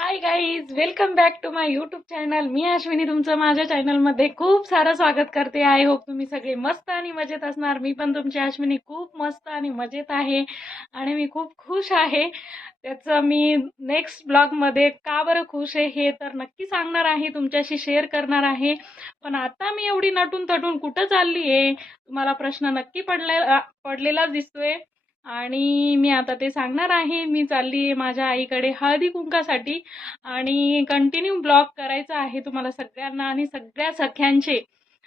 Hi guys welcome back to my YouTube channel मी अश्विनी तुमचं माझ्या चॅनलमध्ये खूप सारं स्वागत करते. आय होप तुम्ही सगळे मस्त आणि मजेत असणार. मी पण तुमची अश्विनी खूप मस्त आणि मजेत आहे आणि मी खूप खुश आहे. त्याचं मी नेक्स्ट ब्लॉगमध्ये का बरं खुश आहे हे तर नक्की सांगणार आहे. तुमच्याशी शेअर करणार आहे. पण आता मी एवढी नटून तटून कुठं चालली आहे तुम्हाला प्रश्न नक्की पडले पडलेलाच दिसतोय. आणि मी आता ते सांगणार आहे. मी चालली आहे माझ्या आईकडे हळदी कुंकासाठी आणि कंटिन्यू ब्लॉग करायचा आहे तुम्हाला सगळ्यांना आणि सगळ्या सख्यांचे.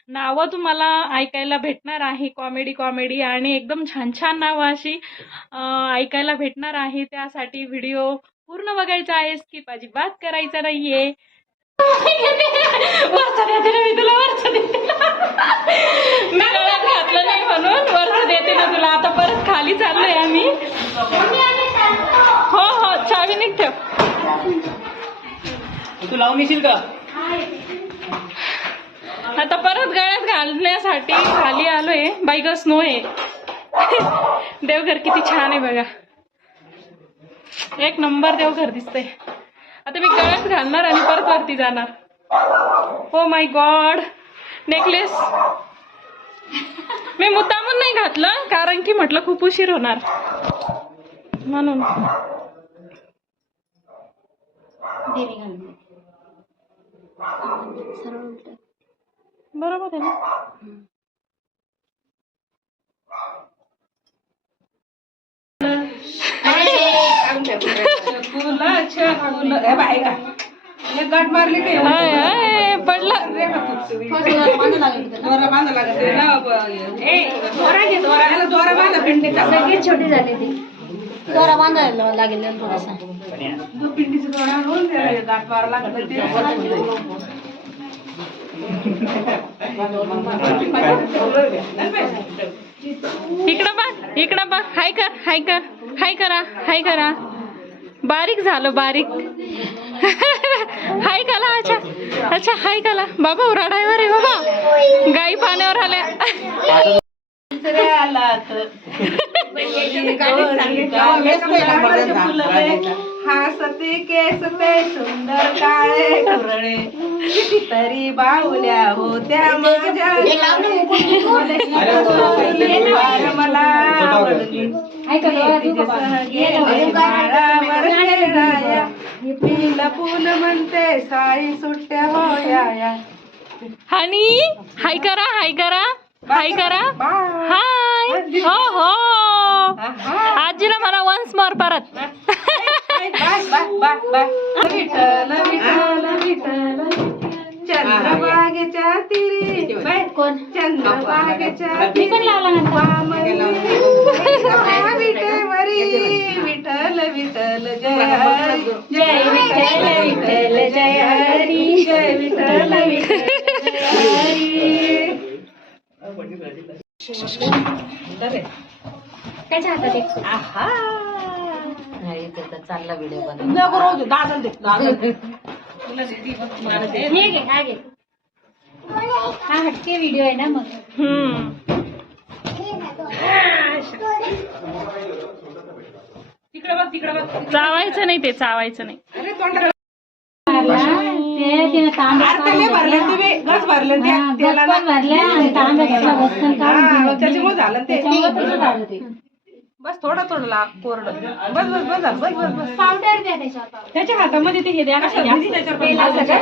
नावं तुम्हाला ऐकायला भेटणार आहे. कॉमेडी कॉमेडी आणि एकदम छान छान नावं अशी ऐकायला भेटणार आहे. त्यासाठी व्हिडिओ पूर्ण बघायचा आहे. स्किप अजिबात करायचा नाहीये. आहे देते ना मी तुला वरचं देते मी गळ्यात घातलं नाही म्हणून वरचं देते ना तुला आता परत खाली चाललोय आम्ही हो हो चावी नीट ठेव तू लावून येशील का? आता परत गळ्यात घालण्यासाठी खाली आलोय. बाईक स्नो आहे. देवघर किती छान आहे बघा. एक नंबर देवघर दिसतंय. आता मी गळ्यात घालणार आणि परत वरती जाणार. हो माय गॉड नेकलेस मी मुद्दामून नाही घातलं कारण की म्हटलं खूप उशीर होणार. म्हणून. देवी घालून. सरळ उलट बरोबर आहे ना? गाठ मारली पडला दोरा. बांधा पिंडीचा सगळी छोटी झाली ती. दोरा बांधायला लागेल थोडासा. इकडं बघ इकडं बघ. हाय कर हाय कर हाय करा हाय करा. बारीक झालं बारीक. हाय कला अच्छा अच्छा हाय कला बाबा रडायवर आहे बाबा. गाई पाण्यावर आल्या. हसते केसते सुंदर काळे कुरळे कितीतरी बाहुल्या होत्या माझ्या मला आवडली. लपून म्हणते साई सुट्ट्या होया आणि हाय करा हाय करा हाय करा. हाय हो हो आजीला मला वन्स मोर परत. तिरी. कोण? जय हरी जय जय हरी जय जय हरी. त्याच्या हातात एक आहा. चालला व्हिडिओ नको राहू दे दादल दे दादल दे. हे घे हा घे. हा हटके व्हिडिओ आहे ना मग. हम्म. तिकडे बघ तिकडे बघ. चावायचं नाही ते चावायचं नाही. अरे तोंडाला ते तिने तांबे आरतले भरले तुम्ही. गच भरले ते त्याला पण भरल्या आणि तांबे घेतला बसकन काढून हा, दिलं. त्याच्यामुळे झालं ते. त्याच्यामुळे तसं झालं ते. बस थोडं थोडं ला कोरड. बस बस बस झालं, बस बस बस पावडर द्या त्याच्यावर त्याच्या हातामध्ये ते हे द्या ना त्याच्यावर पण असं काय?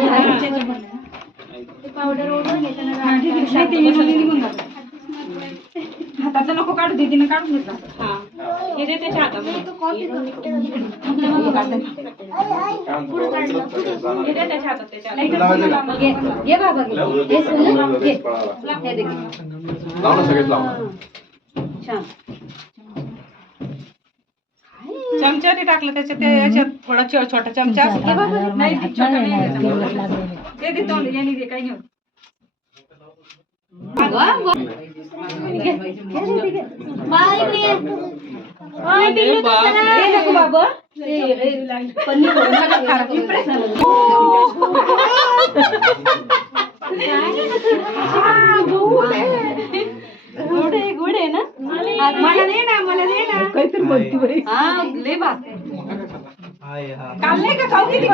ते पावडर ओढून घेते ना नाही, ते निघून निघून जातं. हाताचं नको काढू दीदीने काढून घेतला हा. हे दे त्याच्या हातामध्ये. हे दे त्याच्या हातात त्याच्या हातात. घे. बाबा घे. हे सोनं घे. हे दे. लावणं सगळेच लावणं छान. चमच्याने टाकलं त्याच्या ते याच्यात थोडा छ- छोटा चमचा असतो. नाही ते छोटा नाही घ्यायचा. ते दे तोंड याने दे काही घेऊन. गोड आहे गोड आहे ना? मला दे ना मला दे ना. काहीतरी म्हणती बाई. हा लय भात काल नाही का खाऊ किती.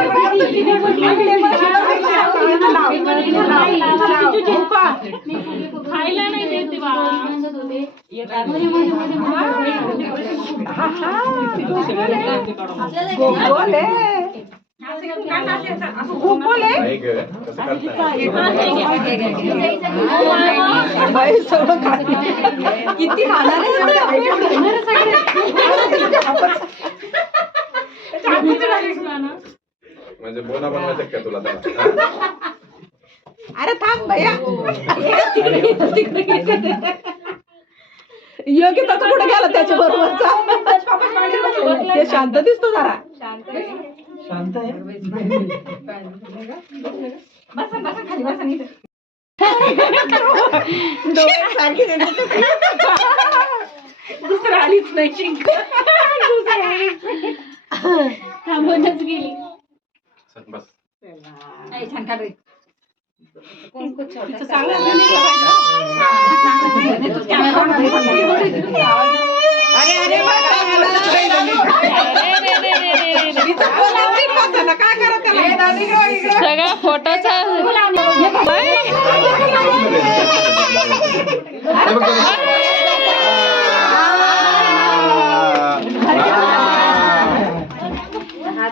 खायला नाही देते बाळा गोल किती खाणार म्हणजे बोला बनवायचं का तुला अरे थांब भैया. योग्य कुठे गेला त्याच्या बरोबरचा? ते शांत दिसतो जरा. बसा बसा खाली बसा देते. दुसरं आलीच नाही शिंक. थांबूनच गेली. चल, बस. छान काढ रे. अरे अरे काय सगळ्या फोटोचा हे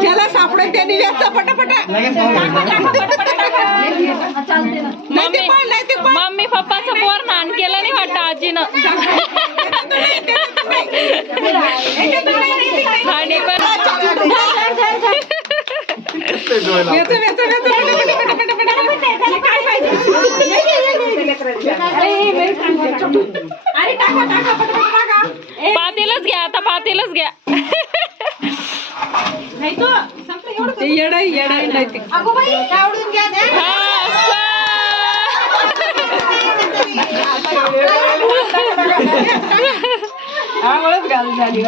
ज्याला सापडेल त्यांनी व्याचा पटापट. नाही ते पण नाही ते पण. मम्मी पप्पाचं पोर नान केलं नाही वाटतं आजीनं. आणि पण ते डोळे लावते. व्याचं, व्याचं, व्याचं, पटापट, पटापट, पटापट. हे काय पाहिजे ये, ये, ये, ये. अरे, हे लय चांगलं आहे, छोटू. अरे टाका टाका पटापट टाका पातेलच घ्या आता पातेलच घ्या नाही तो संपलं एवढं येड येड नाही ते अगो बाई आवडून घ्या हा, असं. आंघोळच घाल झाली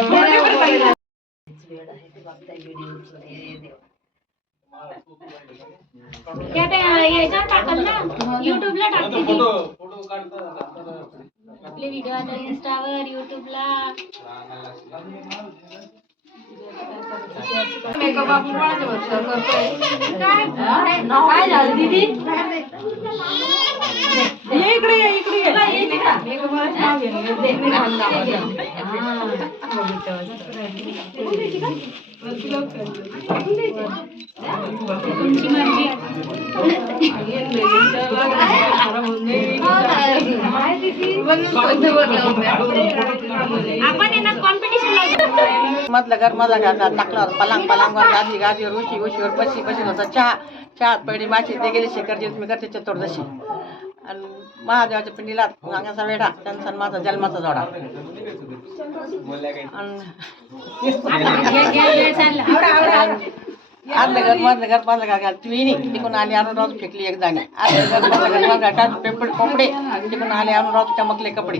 याच्यावर टाकल ना. युट्यूबला टाकते ती. आपले व्हिडिओ आता इंस्टावर युट्यूबला काय झालं दीदी ये इकडे ये इकडे ये तुमची मर्जी आपण येणार कॉम्पिटिशन मधलं घर मधला घातला टाकल्यावर पलांग पलांगवर गाजी गादीवर उशी उशीवर बशी बशी होता. चहा चहात पहिली माशी ते गेले शिखरजी मी करते चतुर्दशी. आणि महादेवाच्या पिंडीला अंगाचा वेढा त्यांचा माझा जन्माचा जोडा. आणि घर मधलं घर मधलं घर घाल. तिन्ही तिकडून आली अनुराज फेकली एक दाणे आदलं घर मधलं घर मधलं घाटात पेपड कोपडे. तिकून आले अनुराज चमकले कपडे.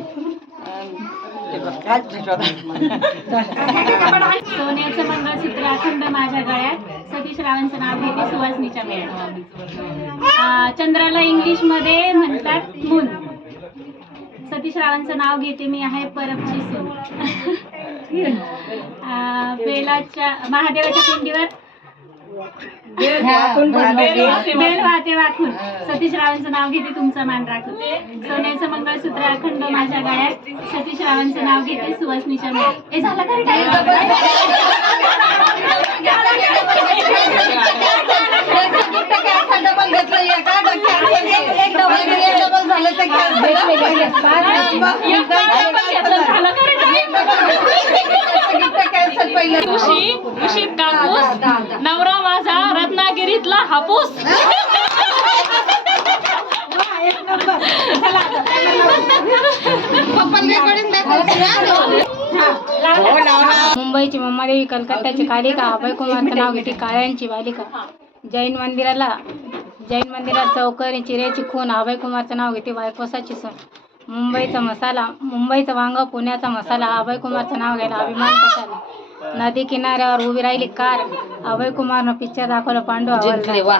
सोन्याचं मंगळसूत्र अखंड माझ्या गळ्यात. सती श्रावणचं नाव घेते सुवासनीच्या मेळ्यात चंद्राला इंग्लिशमध्ये म्हणतात मून सती श्रावणचं नाव घेते मी आहे परबची सून. बेलाच्या महादेवाच्या पिंडीवर बेल वाहते वाकून सतीश रावांचं नाव घेते तुमचा मान राखून. सोन्याचं मंगळसूत्र अखंड माझ्या गळ्यात. सतीश रावांचं नाव घेते सुवासनीच्या हे झालं का रे झालं का रे उशी उशीत कापूस नवरा माझा रत्नागिरीतला हापूस. मुंबईची मम्मादेवी कलकत्त्याची कालिका अभय कुमारचं नाव घेते काळ्यांची बालिका. जैन मंदिराला जैन मंदिरात चौकरी चिऱ्याची खून अभय कुमारचं नाव घेते बायकोसाची सून. मुंबईचा मसाला मुंबईचा वांग पुण्याचा मसाला अभय कुमारचं नाव घ्यायला अभिमान कशाला नदी किनाऱ्यावर उभी राहिली कार अभय कुमारनं पिक्चर दाखवलं पांडू आवडला.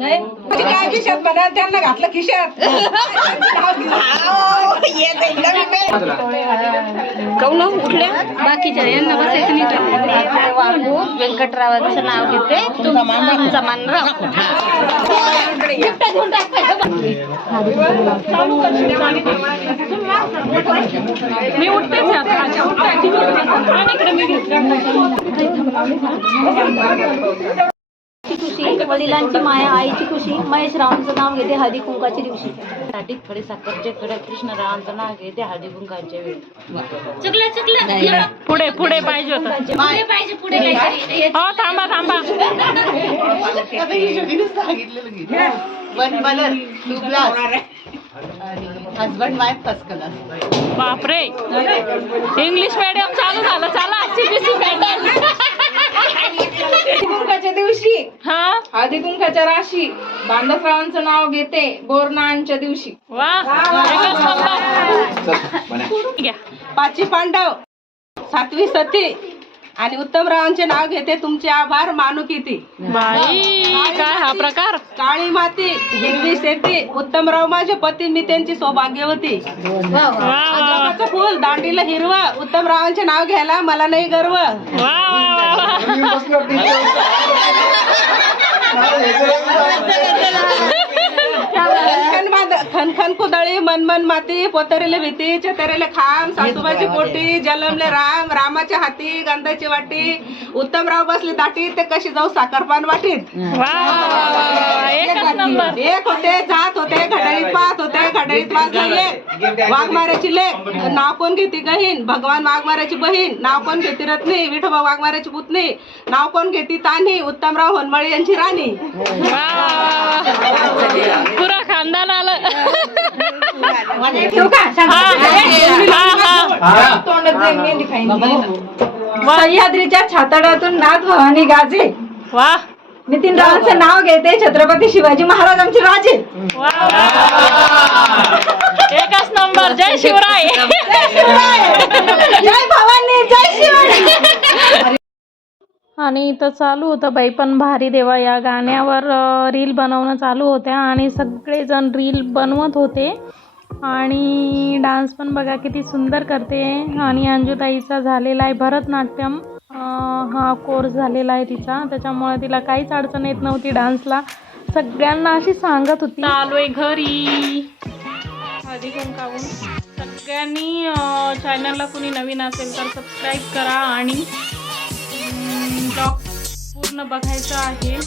काय खिशात म्हणा त्यांना घातलं खिशात. कौन उठल्या. बाकीच्या यांना बसायचं नाही व्यंकटरावांचं नाव घेते. तुमचा मानराव मी उठतेच आता. इकडे मी वडिलांची माया आईची खुशी महेश रावांचं नाव घेते हळदी कुंकाच्या दिवशी साठी खडे साखरचे कडे कृष्णरावांचं नाव घेते हळदी कुंकाच्या वेळी चुकलं चुकलं पुढे पुढे पाहिजे होतं पुढे पाहिजे पुढे काहीतरी हो थांबा थांबा हजबंड वाईफ फर्स्ट क्लास बापरे इंग्लिश मीडियम चालू झालं चला सीबीसी पॅटर्न कुंकाच्या दिवशी हा कुंकाच्या राशी बांधवरावांचं नाव घेते बोरनाच्या दिवशी. वा. एकच नंबर चल, बन्या. घ्या. पाची पांडव सातवी सती आणि उत्तमरावांचे नाव घेते तुमचे आभार मानू किती. बाई काय हा प्रकार? काळी माती हिरवी शेती उत्तमराव माझे पती मी त्यांची सौभाग्यवती. अद्रकाचं फुल दांडीला हिरवा उत्तमरावांचे नाव घ्यायला मला नाही गर्व. वा वा वा मी बसलो खनखन कुदळी मनमन माती पोतरेले भीती चतरेले खांब सासूबाची पोटी जलमले राम रामाच्या हाती गंधाची वाटी उत्तमराव बसले ताटी ते कशी जाऊ साखरपान वाटीत? एक होते होते घडळीत पाहत होते घडळीत वाजले लेख वाघमाऱ्याची लेख नाव कोण घेते गहीन? भगवान वाघमाऱ्याची बहीण नाव कोण घेते रत्नी? विठोबा वाघमाऱ्याची पुतणी नाव कोण घेते तान्ही उत्तमराव होनमळे यांची राणी. पुरा खानदान आलं. सह्याद्रीच्या छाताडातून नाथ भवानी गाजे. वा. नितीन रावांचं नाव घेते छत्रपती शिवाजी महाराज आमचे राजे. वा वा. एकच नंबर जय शिवराय. जय भवानी जय शिवाजी आणि इथं चालू होतं बाई पण भारी देवा या गाण्यावर रील बनवणं चालू होत्या आणि सगळेजण रील बनवत होते. आणि डान्स पण बघा किती सुंदर करते. आणि अंजुताईचा झालेला आहे भरतनाट्यम. हा कोर्स झालेला आहे तिचा. त्याच्यामुळे तिला काहीच अडचण येत नव्हती डान्सला. सगळ्यांना अशी सांगत होती. आहे घरी. हळदी कुंकावून सगळ्यांनी चॅनलला कुणी नवीन असेल तर सबस्क्राईब करा आणि ब्लॉग पूर्ण बघायचा आहे.